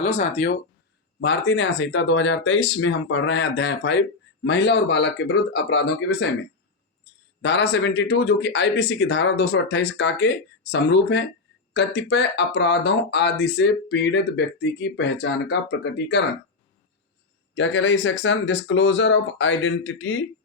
Hello साथियों, भारतीय न्याय संहिता 2023 में हम पढ़ रहे हैं अध्याय 5 महिला और बालक के विरुद्ध अपराधों के विषय में। धारा 72 जो कि आईपीसी की धारा 228 का के समरूप है। कतिपय अपराधों आदि से पीड़ित व्यक्ति की पहचान का प्रकटीकरण। क्या कह रही section? Disclosure of identity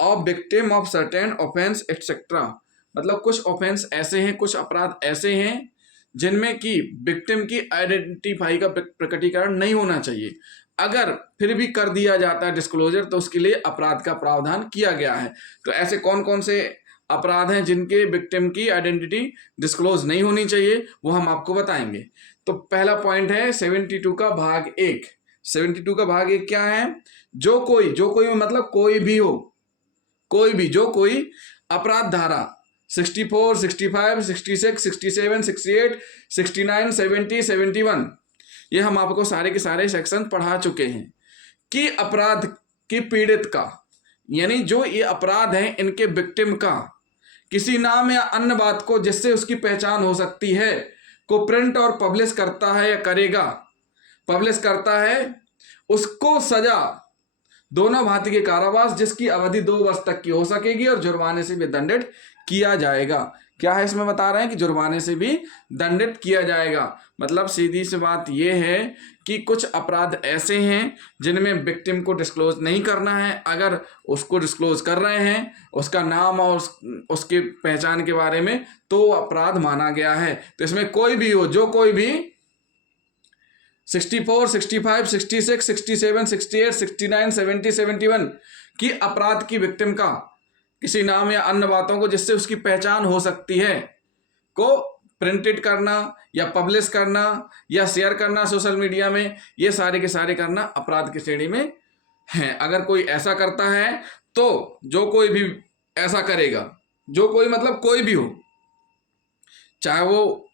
of victim of certain offence etcetera. मतलब कुछ ऑफेंस ऐसे हैं, कुछ अपराध ऐसे हैं जिनमें कि विक्टिम की आइडेंटिफाई का प्रकटीकरण नहीं होना चाहिए। अगर फिर भी कर दिया जाता है डिस्क्लोजर तो उसके लिए अपराध का प्रावधान किया गया है। तो ऐसे कौन कौन से अपराध हैं जिनके विक्टिम की आइडेंटिटी डिस्क्लोज नहीं होनी चाहिए, वो हम आपको बताएंगे। तो पहला पॉइंट है 72 का भाग 1। 72 का भाग 1 क्या है? जो कोई मतलब कोई भी हो, कोई भी जो कोई अपराध धारा 64, 65, 66, 67, 68, 69, 70, 71 ये हम आपको सारे के सारे सेक्शन पढ़ा चुके हैं कि अपराध की पीड़ित का, यानी जो ये अपराध हैं इनके विक्टिम का किसी नाम या अन्य बात को जिससे उसकी पहचान हो सकती है को प्रिंट और पब्लिश करता है या करेगा, पब्लिश करता है, उसको सजा दोनों भांति के कारावास जिसकी अवधि 2 वर्ष तक की हो सकेगी और जुर्माने से भी दंडित किया जाएगा। क्या है इसमें बता रहे हैं कि जुर्माने से भी दंडित किया जाएगा। मतलब सीधी सी बात यह है कि कुछ अपराध ऐसे हैं जिनमें विक्टिम को डिस्क्लोज नहीं करना है। अगर उसको डिस्क्लोज कर रहे हैं, उसका नाम और उसके पहचान के बारे में, तो अपराध माना गया है। तो इसमें कोई भी हो, जो कोई भी 64, 65, 66, 67, 68, 69, 70, 71 की अपराध की विक्टिम का किसी नाम या अन्य बातों को जिससे उसकी पहचान हो सकती है को प्रिंटेड करना या पब्लिश करना या शेयर करना सोशल मीडिया में, ये सारे के सारे करना अपराध की श्रेणी में है। अगर कोई ऐसा करता है तो जो कोई भी ऐसा करेगा, जो कोई मतलब कोई भी हो, चाहे वो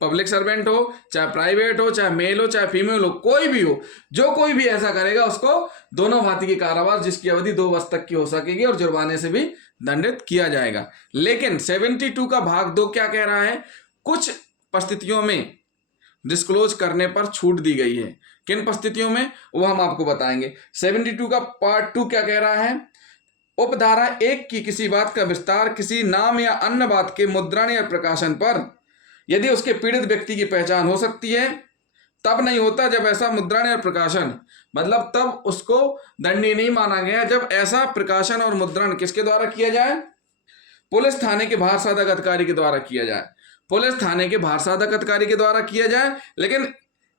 पब्लिक सर्वेंट हो, चाहे प्राइवेट हो, चाहे मेल हो, चाहे फीमेल हो, कोई भी हो, जो कोई भी ऐसा करेगा उसको दोनों भांति के कारावास जिसकी अवधि 2 वर्ष तक की हो सकेगी और जुर्माने से भी दंडित किया जाएगा। लेकिन 72 का भाग 2 क्या कह रहा है? कुछ परिस्थितियों में डिस्क्लोज करने पर छूट दी गई है। किन परिस्थितियों में, वो हम आपको बताएंगे। 72 का पार्ट 2 क्या कह रहा है? उपधारा 1 की किसी बात का विस्तार किसी नाम या अन्य बात के मुद्रण या प्रकाशन पर यदि उसके पीड़ित व्यक्ति की पहचान हो सकती है तब नहीं होता जब ऐसा मुद्रण या प्रकाशन, मतलब तब उसको दंडनीय नहीं माना गया जब ऐसा प्रकाशन और मुद्रण किसके द्वारा किया जाए? पुलिस थाने के भार साधक अधिकारी के द्वारा किया जाए। पुलिस थाने के भार साधक अधिकारी के द्वारा किया जाए, लेकिन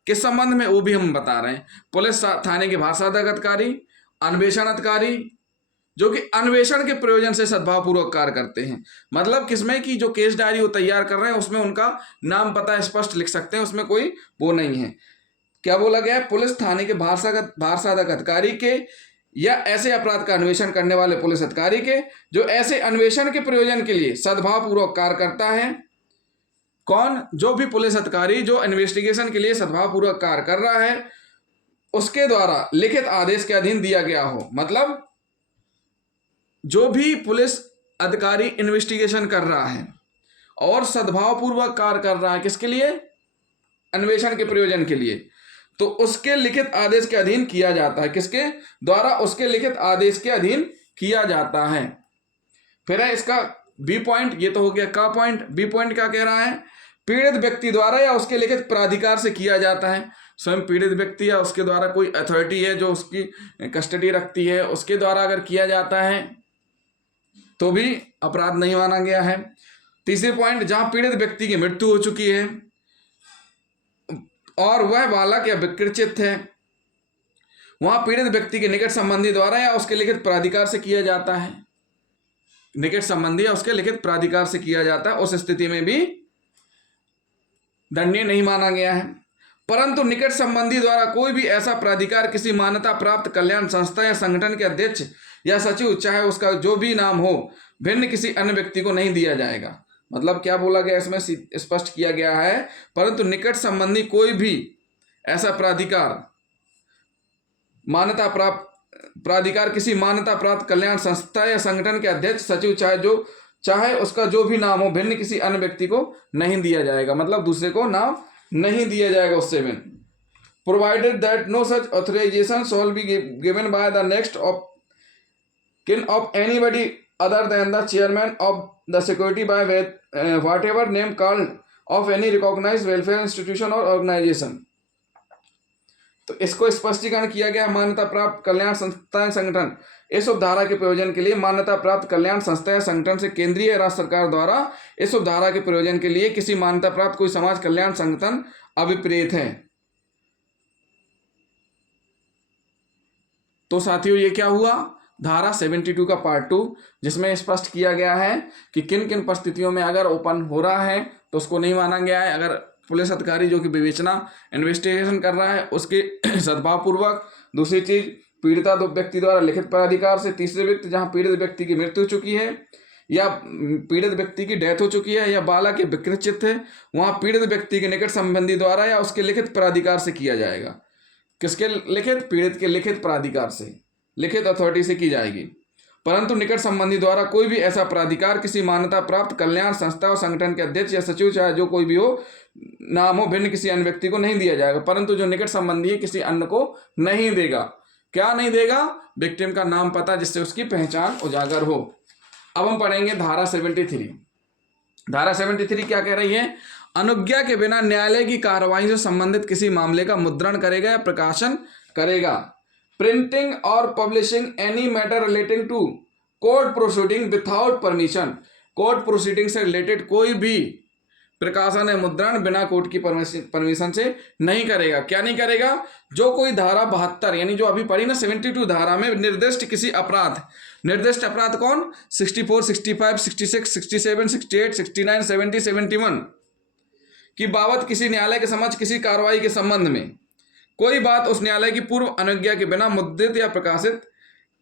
किस संबंध में वो भी हम बता रहे हैं। पुलिस थाने के भार साधक अधिकारी, अन्वेषण अधिकारी जो कि अन्वेषण के प्रयोजन से सद्भावपूर्वक कार्य करते हैं। मतलब किसमें कि जो केस डायरी वो तैयार कर रहे हैं उसमें उनका नाम पता स्पष्ट लिख सकते हैं, उसमें कोई वो नहीं है। क्या बोला गया है? पुलिस थाने के भार साधक अधिकारी के या ऐसे अपराध का अन्वेषण करने वाले पुलिस अधिकारी के जो ऐसे अन्वेषण के प्रयोजन के लिए सद्भावपूर्वक कार्य करता है। कौन? जो भी पुलिस अधिकारी जो इन्वेस्टिगेशन के लिए सद्भावपूर्वक कार्य कर रहा है उसके द्वारा लिखित आदेश के अधीन दिया गया हो। मतलब जो भी पुलिस अधिकारी इन्वेस्टिगेशन कर रहा है और सद्भावपूर्वक कार्य कर रहा है, किसके लिए? अन्वेषण के प्रयोजन के लिए, तो उसके लिखित आदेश के अधीन किया जाता है। किसके द्वारा? उसके लिखित आदेश के अधीन किया जाता है। फिर है इसका बी पॉइंट, ये तो हो गया का पॉइंट। बी पॉइंट क्या कह रहा है? पीड़ित व्यक्ति द्वारा या उसके लिखित प्राधिकार से किया जाता है। स्वयं पीड़ित व्यक्ति या उसके द्वारा कोई अथॉरिटी है जो उसकी कस्टडी रखती है, उसके द्वारा अगर किया जाता है तो भी अपराध नहीं माना गया है। तीसरे पॉइंट, जहां पीड़ित व्यक्ति की मृत्यु हो चुकी है और वह बालक या विकृचित है, वहां पीड़ित व्यक्ति के निकट संबंधी द्वारा या उसके लिखित प्राधिकार से किया जाता है। निकट संबंधी या उसके लिखित प्राधिकार से किया जाता है, उस स्थिति में भी दंडनीय नहीं माना गया है। परंतु निकट संबंधी द्वारा कोई भी ऐसा प्राधिकार किसी मान्यता प्राप्त कल्याण संस्था या संगठन के अध्यक्ष या सचिव, चाहे उसका जो भी नाम हो, भिन्न किसी अन्य व्यक्ति को नहीं दिया जाएगा। मतलब क्या बोला गया इसमें? स्पष्ट किया गया है परंतु निकट संबंधी कोई भी ऐसा प्राधिकार, मान्यता प्राप्त प्राधिकार किसी मान्यता प्राप्त कल्याण संस्था या संगठन के अध्यक्ष, सचिव, चाहे उसका जो भी नाम हो, भिन्न किसी अन्य व्यक्ति को नहीं दिया जाएगा। मतलब दूसरे को नाम नहीं दिया जाएगा उससे में। provided that no such authorization shall be given by the next of kin of anybody other than the chairman of the security by whatever name called of any recognized welfare institution or organization। तो इसको स्पष्टीकरण किया गया। मान्यता प्राप्त कल्याण संस्थाएं संगठन, इस उपधारा के प्रयोजन के लिए मान्यता प्राप्त कल्याण संस्था या संगठन से केंद्रीय राज्य सरकार द्वारा इस उपधारा के प्रयोजन के लिए किसी मान्यता प्राप्त कोई समाज कल्याण संगठन अभिप्रेत है। तो साथियों ये क्या हुआ, धारा 72 का पार्ट 2, जिसमें स्पष्ट किया गया है कि किन किन परिस्थितियों में अगर ओपन हो रहा है तो उसको नहीं माना गया है। अगर पुलिस अधिकारी जो कि विवेचना इन्वेस्टिगेशन कर रहा है उसके सद्भावपूर्वक, दूसरी चीज पीड़िता दो व्यक्ति द्वारा लिखित प्राधिकार से, तीसरे व्यक्ति जहां पीड़ित व्यक्ति की मृत्यु हो चुकी है या पीड़ित व्यक्ति की डेथ हो चुकी है या बालक के विकृत चित्त है, वहां पीड़ित व्यक्ति के निकट संबंधी द्वारा या उसके लिखित प्राधिकार से किया जाएगा। किसके लिखित? पीड़ित के लिखित प्राधिकार से, लिखित अथॉरिटी से की जाएगी। परंतु निकट संबंधी द्वारा कोई भी ऐसा प्राधिकार किसी मान्यता प्राप्त कल्याण संस्था और संगठन के अध्यक्ष या सचिव, चाहे जो कोई भी हो, नाम हो भिन्न किसी अन्य व्यक्ति को नहीं दिया जाएगा। परंतु जो निकट संबंधी है किसी अन्य को नहीं देगा। क्या नहीं देगा? विक्टिम का नाम पता, जिससे उसकी पहचान उजागर हो। अब हम पढ़ेंगे धारा 73। धारा 73 क्या कह रही है? अनुज्ञा के बिना न्यायालय की कार्रवाई से संबंधित किसी मामले का मुद्रण करेगा या प्रकाशन करेगा। प्रिंटिंग और publishing any matter relating to court proceeding without permission, court proceeding से रिलेटेड कोई भी प्रकाशन या मुद्रण बिना कोर्ट की परमिशन से नहीं करेगा। क्या नहीं करेगा? जो कोई धारा 72 यानी जो अभी पढ़ी ना 72 धारा में निर्दिष्ट किसी अपराध, निर्दिष्ट अपराध कौन? 64, 65, 66, 67, 68, 69, 70, 71 की बाबत किसी न्यायालय के समक्ष किसी कार्रवाई के संबंध में कोई बात उस न्यायालय की पूर्व अनुज्ञा के बिना मुद्रित या प्रकाशित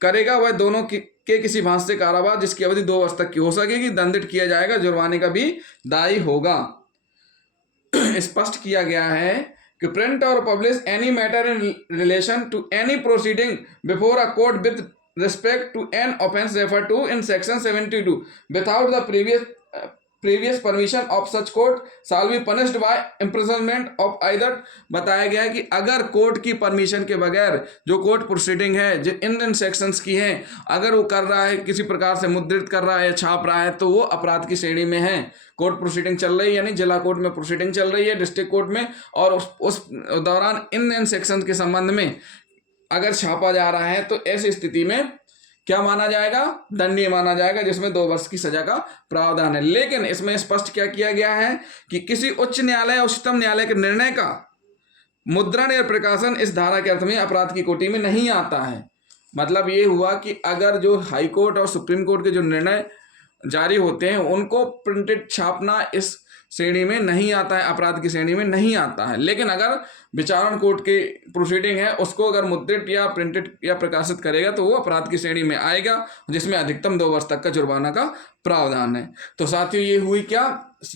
करेगा, वह दोनों के किसी भांति से कारावास जिसकी अवधि 2 वर्ष तक की हो सकेगी, दंडित किया जाएगा, जुर्माने का भी दायी होगा। स्पष्ट किया गया है कि प्रिंट और publish any matter in relation to any proceeding before a court with respect to an offence refer to in section 72 without the previous permission of such court shall be punished by imprisonment of either। बताया गया है कि अगर court की permission के बगैर जो court proceeding है जो इन सेक्शंस की है, अगर वो कर रहा है, किसी प्रकार से मुद्रित कर रहा है या छाप रहा है, तो वो अपराध की श्रेणी में है। कोर्ट प्रोसीडिंग चल रही है, यानी जिला कोर्ट में प्रोसीडिंग चल रही है, डिस्ट्रिक्ट कोर्ट में, और उस दौरान इन सेक्शन के संबंध में अगर छापा जा रहा है तो ऐसी स्थिति में क्या माना जाएगा? दंडनीय माना जाएगा, जिसमें 2 वर्ष की सजा का प्रावधान है। लेकिन इसमें स्पष्ट क्या किया गया है कि किसी उच्च न्यायालय या उच्चतम न्यायालय के निर्णय का मुद्रण या प्रकाशन इस धारा के अर्थ में अपराध की कोटि में नहीं आता है। मतलब ये हुआ कि अगर जो हाई कोर्ट और सुप्रीम कोर्ट के जो निर्णय जारी होते हैं उनको प्रिंटेड छापना इस श्रेणी में नहीं आता है, अपराध की श्रेणी में नहीं आता है। लेकिन अगर विचारण कोर्ट की प्रोसीडिंग है उसको अगर मुद्रित या प्रिंटेड या प्रकाशित करेगा तो वो अपराध की श्रेणी में आएगा, जिसमें अधिकतम 2 वर्ष तक का जुर्माना का प्रावधान है। तो साथियों ये हुई क्या?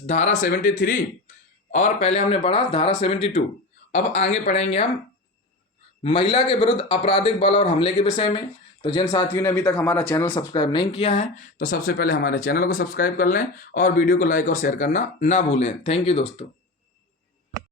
धारा 73, और पहले हमने पढ़ा धारा 72। अब आगे पढ़ेंगे हम महिला के विरुद्ध आपराधिक बल और हमले के विषय में। तो जिन साथियों ने अभी तक हमारा चैनल सब्सक्राइब नहीं किया है तो सबसे पहले हमारे चैनल को सब्सक्राइब कर लें और वीडियो को लाइक और शेयर करना ना भूलें। थैंक यू दोस्तों।